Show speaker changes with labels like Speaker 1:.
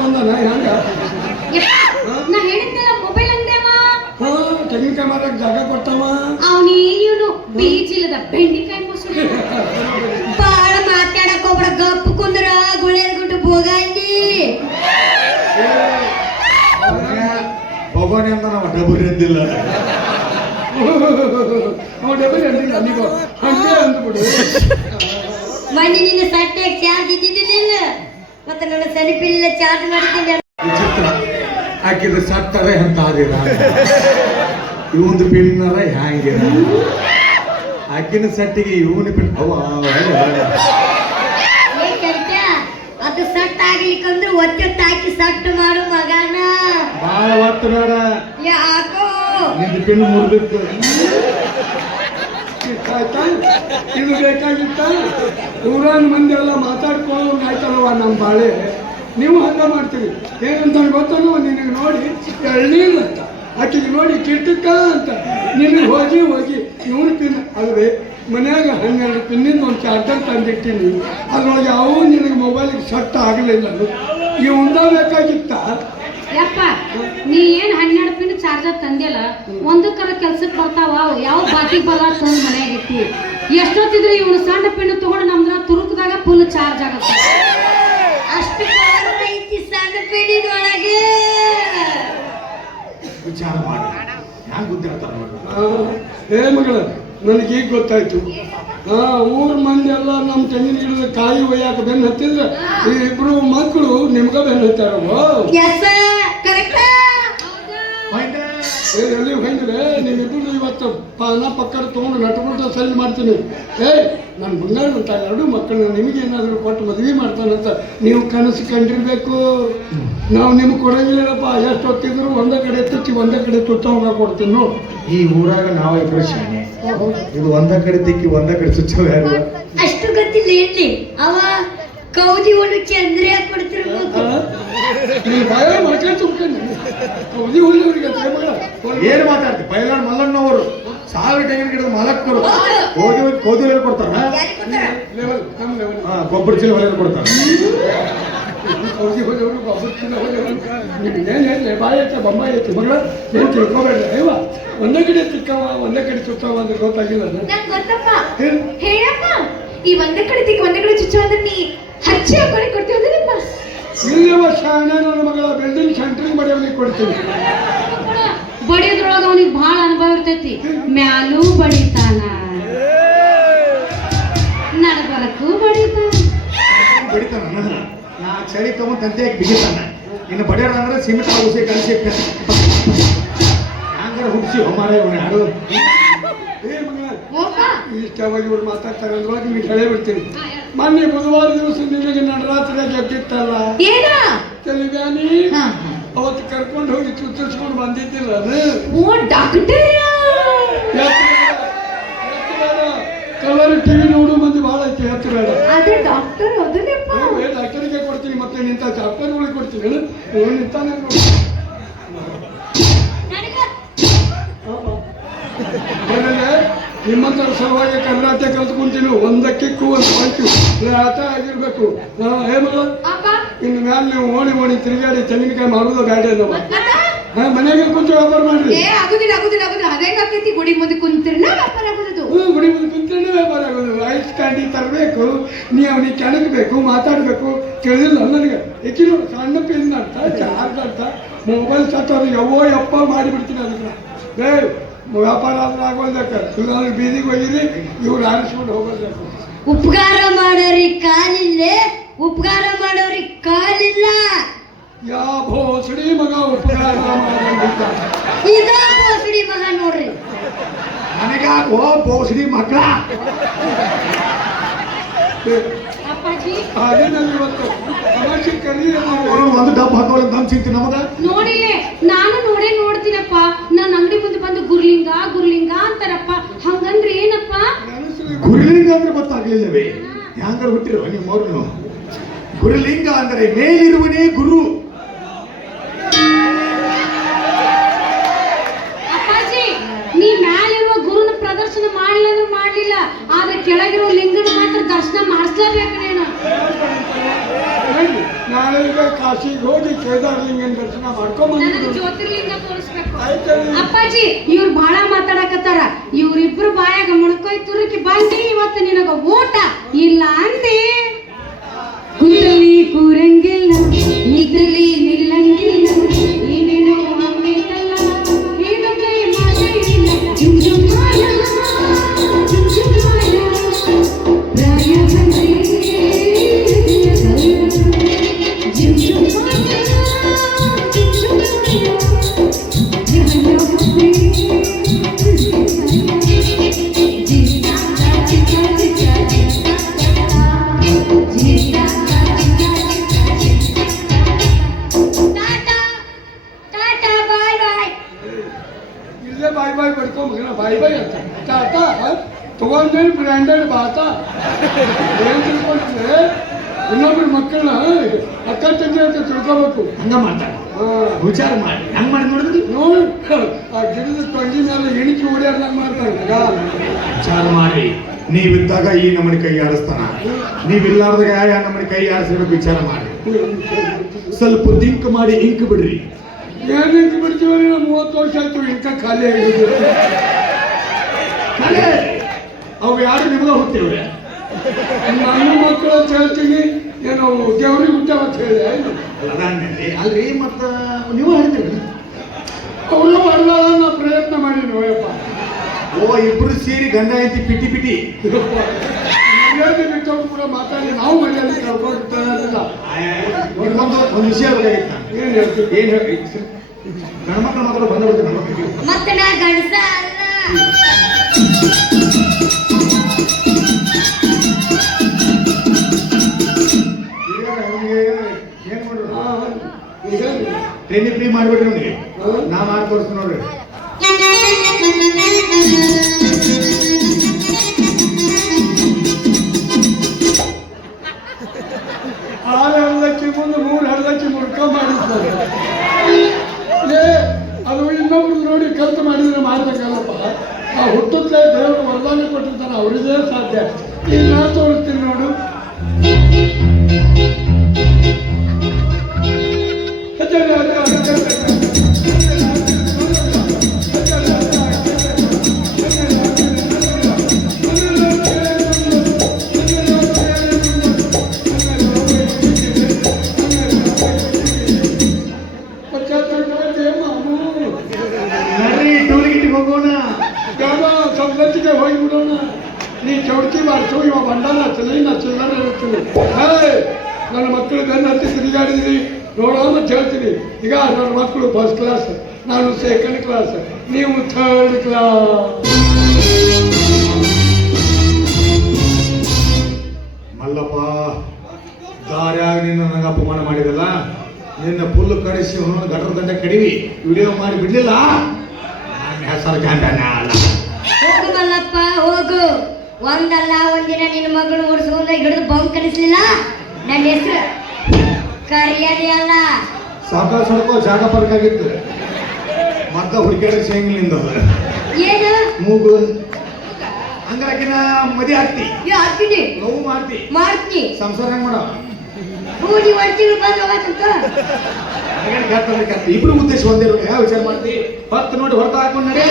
Speaker 1: ಬಂದಾನ? ಹೆಂಗ
Speaker 2: ನಾ ಹೇಳಿದ್ನಲ್ಲ ಮೊಬೈಲ್ ಅಂಗಡಿಯವ?
Speaker 1: ಹಾ ತೆಂಗಿನಕಾಯಿ ಮಾರಕ್ ಜಾಗ ಕೊಟ್ಟವ?
Speaker 2: ಅವನೇನು ಬೀಜ ಇಲ್ಲದ ಬೆಂಡಿಕಾಯಿ ಮೊಸರು.
Speaker 3: ಬಾಳ ಮಾತಾಡಕ್ ಹೋಗ್ಬೇಡ ಗಪ್ ಕುಂದ್ರ ಗುಳೆದ್ಬಿಟ್ಟು ಹೋಗಂಗಿ
Speaker 4: ಭಗವಾನಿ ಅಂತ ನಾವು ಡಬಲ್ ಎಂದಿಲ್ಲ.
Speaker 1: ಅವ ಡಬ್ಬಿ ಅಂದಿಲ್ಲ ನೀವು ಹಂಗೆ ಅಂದ್ಬಿಡು.
Speaker 3: ಮಣ್ಣಿ ನಿನ್ನ ಸಟ್ಟೆ ಚಾರ್ಜ್ ಇದ್ದಿದ್ದಿಲ್ಲ. ಮತ್ತೆ ನನ್ನ ಸನಿಪಿಲ್ಲ ಚಾರ್ಜ್ ಮಾಡಿದ್ದೀನಿ
Speaker 4: ವಿಚಿತ್ರ ಸತ್ತರೆ ಅಂತ ಆದಿರ. ಇವಂದು ಪಿನ್ನರ ಹ್ಯಾಂಗಿರ ಆಕಿನ ಸಟ್ಟಿಗೆ ಇವನು ಪಿನ್ ಅವ
Speaker 3: ಅದು ಸಟ್ ಆಗ್ಲಿಕ್ಕಂದ್ರೆ ಒತ್ತೊತ್ತು ಹಾಕಿ ಸಟ್ ಮಾಡು ಮಗನ.
Speaker 4: ಬಾಳ ಒತ್ತು ಬೇಡ
Speaker 3: ಯಾಕೋ?
Speaker 4: ನಿಂದು ಪಿನ್ ಮುರಿದಿತ್ತು.
Speaker 1: ಆಯ್ತಾ ಇದು ಬೇಕಾಗಿತ್ತ? ನೂರಾರು ಮಂದಿ ಎಲ್ಲ ಮಾತಾಡ್ಕೊಂಡು ಆಯ್ತಲ್ವ ನಮ್ಮ ಬಾಳೆ? ನೀವು ಹಂಗ ಮಾಡ್ತೀವಿ ಏನಂತ ಗೊತ್ತಲ್ಲ ನಿನಗೆ ನೋಡಿ ಎಳ್ನೀರು ಅಂತ. ಆಕೆಗೆ ನೋಡಿ ಕಿಟ್ಟಕ್ಕ ಅಂತ. ನಿನಗೆ ಹೋಗಿ ಹೋಗಿ ಇವ್ರು ಪಿನ್ ಅಲ್ವೇ? ಮನ್ಯಾಗ ಹನ್ನೆರಡು ಪಿನ್ನಿಂದ ಒಂದು ಚಾರ್ಜರ್ ತಂದಿಟ್ಟಿನಿ. ಅದ್ರೊಳಗೆ ಯಾವ ನಿನಗೆ ಮೊಬೈಲಿಗೆ ಸಟ್ ಆಗಲಿಲ್ಲ ಈ ಉಂಡ ಬೇಕಾಗಿತ್ತ?
Speaker 2: ಏನ್ ಹನ್ನೆರಡು ಚಾರ್ಜರ್ ತಂದಿಲ್ಲ ಒಂದಕ್ಕರ ಕೆಲ್ಸಕ್ಕೆ ಬರ್ತಾವ ಯಾವ ಬಾಕಿ ಬಲ್ಲ ತಂದ್ ಮನ್ಯಾಗ ಐತಿ ಎಷ್ಟೊತ್ತಿದ್ರೆ ಇವನು ಸಣ್ಣ ಪಿಣ್ಣ ತಗೊಂಡು ನಮ್ದ್ರ ತುರುಕದಾಗ ಫುಲ್ ಚಾರ್ಜ್ ಆಗುತ್ತೆ.
Speaker 3: ಅಷ್ಟು ಐತಿ ಸಣ್ಣ ಪಿಡಿದೊಳಗೆ
Speaker 4: ವಿಚಾರ ಮಾಡಿ. ಹ್ಯಾಂಗ ಗೊತ್ತಿರ್ತಾರ
Speaker 1: ಏ ಮಗಳ ನನಗೆ ಈಗ ಗೊತ್ತಾಯ್ತು. ಹಾ ಊರ್ ಮಂದಿ ಎಲ್ಲ ನಮ್ಮ ತೆಂಗಿನ ಗಿಡದ ಕಾಯಿ ಒಯ್ಯಾಕ ಬೆನ್ನ ಹತ್ತಿದ್ರೆ ಈ ಇಬ್ರು ಮಕ್ಕಳು ನಿಮ್ಗ ಬೆನ್ನ ಹತ್ತಾರ ಎಲ್ಲಿ ಹೊಯ್ದ್ರೆ ನೀವಿಬ್ರು ಇವತ್ತು ಪಾನ ಪಕ್ಕದ ತೊಗೊಂಡು ನಟುಬಿಟ್ಟು ಸರಿ ಮಾಡ್ತೀನಿ. ಏಯ್ ನನ್ನ ಬಂಗಾರ ಅಂತ ಎರಡು ಮಕ್ಕಳನ್ನ ನಿಮಗೆ ಏನಾದರೂ ಕೊಟ್ಟು ಮದುವೆ ಮಾಡ್ತಾನಂತ ನೀವು ಕನಸು ಕಂಡಿರಬೇಕು. ನಾವು ನಿಮ್ಗೆ ಕೊಡಂಗಿಲ್ಲಪ್ಪ ಎಷ್ಟು ಹೊತ್ತಿದ್ರು ಒಂದೇ ಕಡೆ ತುಚ್ಚಿ ಒಂದೇ ಕಡೆ ತುತ್ತ ಹೋಗ ಕೊಡ್ತೀನಿ ನೋಡು.
Speaker 4: ಈ ಊರಾಗ ನಾವು ಇಬ್ಬರು ಶಾಣೆ ಇದು ಒಂದೇ ಕಡೆ ತಿಕ್ಕಿ ಒಂದೇ ಕಡೆ ಸುಚ್ಚವ ಯಾರು?
Speaker 3: ಅಷ್ಟು ಗೊತ್ತಿಲ್ಲ ಏನ್ಲಿ ಅವ ಕೌದಿ ಒಂದು ಚಂದ್ರ ಕೊಡ್ತಿರ್ಬೇಕು
Speaker 1: ನೀ ಭಯ ಮಕ್ಕಳು ತುಂಬ್ಕೊಂಡು. ಕೌದಿ ಮಗಳ
Speaker 4: ಏನ್ ಮಾತಾಡ್ತಿ? ಪೈಲಾನ್ ಮಲ್ಲಣ್ಣವರು. ಸಾವಿರ ತೆಂಗಿನ ಗಿಡದ ಮಾಲಕ್ಕರು ಹೋಗಿ ಕೋದಿ ಹೊಲೆ ಕೊಡ್ತಾರ?
Speaker 1: ಲೆವೆಲ್ ನಮ್ಮ ಲೆವೆಲ್
Speaker 4: ಹಾ, ಗೊಬ್ಬರ ಚೀಲ ಹೊಲೆ ಕೊಡ್ತಾರ.
Speaker 1: ಕೌದಿ ನಿಮ್ಗೆ ಏನು ಹೇಳಿ ಬಾಯಿ ಐತೆ ಬೊಂಬಾಯಿ ಐತೆ ಮಗಳ ಏನು ತಿಳ್ಕೊಬೇಡ. ಅಯ್ಯವ ಒಂದೇ ಕಡೆ ತಿಕ್ಕವ ಒಂದೇ ಕಡೆ ಸುತ್ತವ ಅಂದ್ರೆ ಗೊತ್ತಾಗಿಲ್ಲ ಹೇಳು.
Speaker 2: ಹೇಳಪ್ಪ. ಈ ಒಂದೇ ಕಡೆ ತಿಕ್ಕ ಒಂದೇ ಕಡೆ ಚುಚ್ಚು ಅಂದ್ರೆ ನೀ ಹಚ್ಚಿ ಹಾಕೊಂಡು ಕೊಡ್ತೀವಪ್ಪ
Speaker 1: ಇಲ್ಲವ ಶಾಣೆ ನನ್ನ ಮಗಳ ಬಿಲ್ಡಿಂಗ್ ಸೆಂಟ್ರಿಂಗ್ ಬಡಿಯವನಿಗೆ ಕೊಡ್ತೀನಿ
Speaker 2: ಬಡಿಯೋದ್ರೊಳಗ ಅವನಿಗೆ ಬಹಳ ಅನುಭವ ಇರ್ತೈತಿ. ಮ್ಯಾಲೂ ಬಡಿತಾನ. ನಡಬರಕ್ಕೂ ಬಡಿತಾನ.
Speaker 4: ಬಡಿತಾನ ನಾ ಚಳಿ ತಗೊಂಡ್ ತಂದೆ ಬಿಗಿತಾನ. ಇನ್ನು ಅಂದ್ರೆ ಸಿಮೆಂಟ್ ಉಸಿ ಕಲಿಸಿ ಹಂಗಾರ ಹುಡ್ಸಿ ಹೋಮಾರ
Speaker 2: ಅವನೇ
Speaker 1: ಇಷ್ಟವಾಗಿ ಇವ್ರು ಮಾತಾಡ್ತಾರೆ ಅಂದ್ರೆ ನಿಮಗೆ ಹೇಳೇ ಬಿಡ್ತೀನಿ. ಮೊನ್ನೆ ಬುಧವಾರ ದಿವಸ ನಿಮಗೆ ನಡರಾತ್ರಿಯಾಗಿ ರಾತ್ರಿ
Speaker 2: ಗೆದ್ದಿತ್ತಲ್ಲ
Speaker 1: ತಿಳಿದಾನಿ. ಅವತ್ತು ಕರ್ಕೊಂಡು ಹೋಗಿ ಚುಚ್ಚಿಸ್ಕೊಂಡು ಬಂದಿದ್ದಿಲ್ಲ ಅದು?
Speaker 2: ಓ ಡಾಕ್ಟರ್!
Speaker 1: ಕಲರ್ ಟಿವಿ ನೋಡು ಮಂದಿ ಭಾಳ ಐತಿ ಹತ್ತು ಬೇಡ ಡಾಕ್ಟರ್ಗೆ ಕೊಡ್ತೀನಿ ಮತ್ತೆ ನಿಂತ ಚಾಪ್ಟರ್ಗಳಿಗೆ ಕೊಡ್ತೀನಿ. ನಿಂತ ನಿಂತಾನೆ ನೋಡು. ಆಮೇಲೆ ನಿಮ್ಮಂತರ ಸಲುವಾಗಿ ಕರ್ನಾಟಕ ಕಲ್ತ್ಕೊಂತೀನಿ ಒಂದಕ್ಕೆ ಒಂದು ಪಂಚು. ಆಟ ಆಗಿರ್ಬೇಕು.
Speaker 2: ಏನು
Speaker 1: ಇನ್ನು ಮ್ಯಾಲ ನೀವು ಓಣಿ ಓಣಿ ತಿರುಗಾಡಿ ತೆಂಗಿನಕಾಯಿ ಮಾಡೋದು ಬೇಡ ನಾವು ಮನೆಗೆ ಕುಂತು ವ್ಯಾಪಾರ ಮಾಡ್ರಿ.
Speaker 2: ಆಗುದಿಲ್ಲ ಆಗುದಿಲ್ಲ ಆಗುದಿಲ್ಲ. ಅದೇ ಆಗ್ತೈತಿ ಗುಡಿ ಮುಂದೆ ಕುಂತಿರ್ನ ವ್ಯಾಪಾರ ಆಗೋದು.
Speaker 1: ಹ್ಞೂ ಗುಡಿ ಮುಂದೆ ಕುಂತ್ಕೊಂಡೇ ವ್ಯಾಪಾರ ಆಗೋದು. ಐಸ್ ಕ್ಯಾಂಡಿ ತರಬೇಕು ನೀ ಅವನಿಗೆ ಕೆಣಕಬೇಕು ಮಾತಾಡಬೇಕು. ತಿಳಿದಿಲ್ಲ ನನಗೆ. ಹೆಚ್ಚಿನ ಸಣ್ಣ ಪಿನ್ ಅಂತ ಚಾರ್ಜ್ ಅಂತ. ಮೊಬೈಲ್ ಅದು ಯಾವೋ ಯಪ್ಪ ಮಾಡಿಬಿಡ್ತೀನಿ ಅದನ್ನ. ಏ ವ್ಯಾಪಾರ ಆದ್ರೆ ಆಗೋದಕ್ಕೆ ಇಲ್ಲಾಂದ್ರೆ ಬೀದಿಗೆ ಹೋಗಿರಿ ಇವ್ರು ಆರಿಸ್ಕೊಂಡು ಹೋಗೋದಕ್ಕೆ
Speaker 3: ಉಪಕಾರ ಮಾಡೋರಿ ಕಾಲಿಲ್ಲ ಉಪಕಾರ ಮಾಡೋರಿ ಕಾಲಿಲ್ಲ.
Speaker 1: ಯಾ ಭೋಸಡಿ ಮಗ ಉಪಕಾರ
Speaker 3: ಇದ ಭೋಸಡಿ ಮಗ ನೋಡ್ರಿ.
Speaker 4: ನನಗಾಗ ಓ ಭೋಸಡಿ ಮಕ್ಕಳ
Speaker 2: ಅಪ್ಪಾಜಿ.
Speaker 1: ಅದೇನಲ್ಲಿ ಇವತ್ತು
Speaker 4: ಒಂದು ಡಬ್ಬ ಹಾಕೋಳ ನಮ್ ಸಿಗ್ತಿ ನಮಗ.
Speaker 2: ನೋಡಿ ನಾನು ನೋಡೇ ನೋಡ್ತೀನಪ್ಪ ನನ್ನ ಅಂಗಡಿ ಮುಂದೆ ಬಂದು ಗುರ್ಲಿಂಗ ಗುರ್ಲಿಂಗ ಅಂತಾರಪ್ಪ. ಹಂಗಂದ್ರೆ ಏನಪ್ಪ?
Speaker 4: ಗುರ್ಲಿಂಗ ಅಂದ್ರೆ ಗೊತ್ತಾಗ್ಲಿಲ್ಲವೇ? ಹ್ಯಾಂಗಾರ ಹುಟ್ಟಿರುವ ನಿಮ್ಮ ಅವ್ರನ್ನು ಗುರುಲಿಂಗ ಅಂದರೆ ಮೇಲಿರುವನೇ ಗುರು.
Speaker 2: ಅಪ್ಪಾಜಿ ನೀ ಮ್ಯಾಲಿರುವ ಗುರುನ ಪ್ರದರ್ಶನ ಮಾಡಲಿಲ್ಲ ಅಂದ್ರೆ ಮಾಡಲಿಲ್ಲ. ಆದ್ರೆ ಕೆಳಗಿರೋ ಲಿಂಗನ ಮಾತ್ರ ದರ್ಶನ ಮಾಡಿಸ್ಲೇಬೇಕು.
Speaker 1: ನಾಳೆ ಕಾಶಿಗೆ ಹೋಗಿ ಕೇದಾರಲಿಂಗನ ದರ್ಶನ
Speaker 2: ಮಾಡ್ಕೊಂಡು
Speaker 1: ಮಾಡ್ಕೊಂಬಂದು
Speaker 2: ಜ್ಯೋತಿರ್ಲಿಂಗ ತೋರಿಸ್ಬೇಕು.
Speaker 1: ಆಯ್ತಲ್ಲ
Speaker 2: ಅಪ್ಪಾಜಿ ಇವ್ರು ಬಹಳ ಮಾತಾಡಕತ್ತಾರ. ಇವ್ರಿಬ್ರು ಬಾಯಾಗ ಮುಳ್ಕೊಯ್ ತುರುಕಿ ಬಂದಿ ಇವತ್ತು ನಿನಗ ಊಟ. ಇಲ್ಲ ಅಂದಿ. ಕೂರಂಗಿಲ್ಲ
Speaker 1: ಬ್ರ್ಯಾಂಡೆಡ್ ಬಾತ. ಏನ್ ತಿಳ್ಕೊಂಡ್ರೆ? ಇನ್ನೊಬ್ಬರು ಮಕ್ಕಳನ್ನ ಅಕ್ಕ ತಂಗಿ ಅಂತ ತಿಳ್ಕೊಬೇಕು.
Speaker 4: ಹಂಗ ಮಾಡ್ತಾರೆ. ವಿಚಾರ ಮಾಡಿ. ಹಂಗ ಮಾಡಿ ನೋಡಿದ್ರಿ?
Speaker 1: ನೋಡಿ ಆ ಗಿಡದ ತಂಗಿ ಮೇಲೆ ಇಣಿಕೆ ಓಡ್ಯಾರ್ದಂಗ್ ಮಾಡ್ತಾರೆ.
Speaker 4: ವಿಚಾರ ಮಾಡಿ. ನೀವಿದ್ದಾಗ ಈ ನಮ್ಮನೆ ಕೈ ಆಡಿಸ್ತಾನ ನೀವಿಲ್ಲಾರ್ದಾಗ ಯಾವ ನಮ್ಮನೆ ಕೈ ಆಡಿಸ್ಬೇಕು ವಿಚಾರ ಮಾಡಿ. ಸ್ವಲ್ಪ ದಿಂಕ್ ಮಾಡಿ ಇಂಕ್ ಬಿಡ್ರಿ.
Speaker 1: ಏನಂತ ಬಿಡ್ತೀವಿ ನಾವು ಮೂವತ್ತು ವರ್ಷ ಆಯ್ತು ಇಂಕ ಖಾಲಿ
Speaker 4: ಆಗಿದೆ. ಅವು ಯಾರು ನಿಮಗ ಹುಟ್ಟಿವ್ರೆ
Speaker 1: ನನ್ನ ಮಕ್ಕಳು ಅಂತ ಹೇಳ್ತೀನಿ ಏನು ದೇವ್ರಿಗೆ ಹುಟ್ಟಾವ ಅಂತ ಹೇಳಿ
Speaker 4: ಅಲ್ರಿ ಮತ್ತ ನೀವು ಹೇಳ್ತೀವಿ
Speaker 1: ಅವ್ರು ಮಾಡಲಾರ ನಾ ಪ್ರಯತ್ನ ಮಾಡಿ ನೋಯಪ್ಪ
Speaker 4: ಓ ಇಬ್ರು ಸೇರಿ ಗಂಡ ಐತಿ ಪಿಟಿ. ಪಿಟಿ
Speaker 1: ಬಿಟ್ಟವ್ರು ಕೂಡ ಮಾತಾಡಿ ನಾವು ಮನೆಯಲ್ಲಿ ಕಳ್ಕೊಂಡಿರ್ತಾರಲ್ಲ
Speaker 4: ಒಂದು ಒಂದು ವಿಷಯ ಬೇಕಾಗಿತ್ತು ಏನು
Speaker 1: ಏನ್ ಹೇಳ್ತೀವಿ
Speaker 4: ಏನ್ ಹೇಳಿ ಗಣಮಕ್ಕಳ ಮಾತ್ರ ಬಂದ
Speaker 3: ಮತ್ತೆ ನಾ ಗಂಡಸ ಅಲ್ಲ
Speaker 4: ಟ್ರೈನಿಂಗ್ ಫ್ರೀ ಮಾಡ್ಬಿಡ್ರಿ ನಮ್ಗೆ ನಾ ಮಾಡಿ ತೋರಿಸ್ತೀನಿ ನೋಡ್ರಿ
Speaker 1: ಆರು ಹಳ್ಳಕ್ಕಿ ಮುಂದೆ ಮೂರು ಹಳ್ಳಕ್ಕಿ ಮುಡ್ಕ ಮಾಡಿರ್ತಾರೆ ಏ, ಅದು ಇನ್ನೊಬ್ರು ನೋಡಿ ಕಲ್ತು ಮಾಡಿದ್ರೆ ಮಾಡ್ಬೇಕಲ್ಲಪ್ಪ ಹುಟ್ಟುತ್ತಲೇ ದೇವರು ವರದಾನ ಕೊಟ್ಟಿರ್ತಾನೆ ಅವರಿದೇ ಸಾಧ್ಯ. ನಾ ತೋರಿಸ್ತೀನಿ ನೋಡು? ಚೌಡ್ಕಿ ಮಾಡ್ತೀವಿ ಇವ ಬಂಡಾರ ಹಚ್ಚಲಿ ನಾ ಚಿಲ್ಲರೆ ಹೇಳ್ತೀನಿ. ಹೇ ನನ್ನ ಮಕ್ಕಳು ಗನ್ನ ಹತ್ತಿ ತಿರುಗಾಡಿದ್ರಿ ನೋಡೋ ಅಂತ ಹೇಳ್ತೀನಿ. ಈಗ ನನ್ನ ಮಕ್ಕಳು ಫಸ್ಟ್ ಕ್ಲಾಸ್ ನಾನು ಸೆಕೆಂಡ್ ಕ್ಲಾಸ್ ನೀವು ಥರ್ಡ್ ಕ್ಲಾಸ್
Speaker 4: ಮಲ್ಲಪ್ಪ ದಾರ್ಯಾಗ ನಿನ್ನ ನನಗೆ ಅಪಮಾನ ಮಾಡಿದಲ್ಲ? ನಿನ್ನ ಫುಲ್ ಕಡಿಸಿ ಒಂದೊಂದು ಗಟರ ದಂಡ ಕಡಿವಿ ವಿಡಿಯೋ ಮಾಡಿ ಬಿಡ್ಲಿಲ್ಲ? ನನ್ನ ಹೆಸರು ಗಂಡನ ಅಲ್ಲ.
Speaker 3: ಹೋಗು ಮಲ್ಲಪ್ಪ ಹೋಗು. ಒಂದಲ್ಲ ಒಂದಿನ ನಿನ್ನ ಮಗಳು ಓಡಿಸ್ಕೊಂಡ ಹಿಡಿದು ಬಂಕ್ ಕಲಿಸ್ಲಿಲ್ಲ ನನ್ನ ಹೆಸರು ಕರಿಯದೆ ಅಲ್ಲ
Speaker 4: ಸಾಕ ಸ್ವಲ್ಪ ಜಾಗ ಪರ್ಕಾಗಿತ್ತು ಮತ್ತ ಹುಡುಕ್ಯಾಡ ಶೇಂಗ್ಲಿಂದ
Speaker 3: ಏನು?
Speaker 4: ಮೂಗು. ಹಂಗಾಕಿನ ಮದಿ ಹಾಕ್ತಿ.
Speaker 3: ಏ ಹಾಕ್ತೀನಿ.
Speaker 4: ನೋವು ಮಾಡ್ತಿ.
Speaker 3: ಮಾಡ್ತೀನಿ.
Speaker 4: ಸಂಸಾರ ಹೆಂಗ್ ಮಾಡೋ
Speaker 3: ಹ್ಞೂ ನೀವು ಒಂದು ತಿಂಗಳು ಬಂದು ಹೋಗತ್ತಂತ
Speaker 4: ಇಬ್ರು ಉದ್ದೇಶ ಒಂದೇ ಯಾವ ವಿಚಾರ ಮಾಡ್ತಿ? ಹೊತ್ತು ನೋಡಿ ಹೊರತ ಹಾಕೊಂಡು ನಡೆ.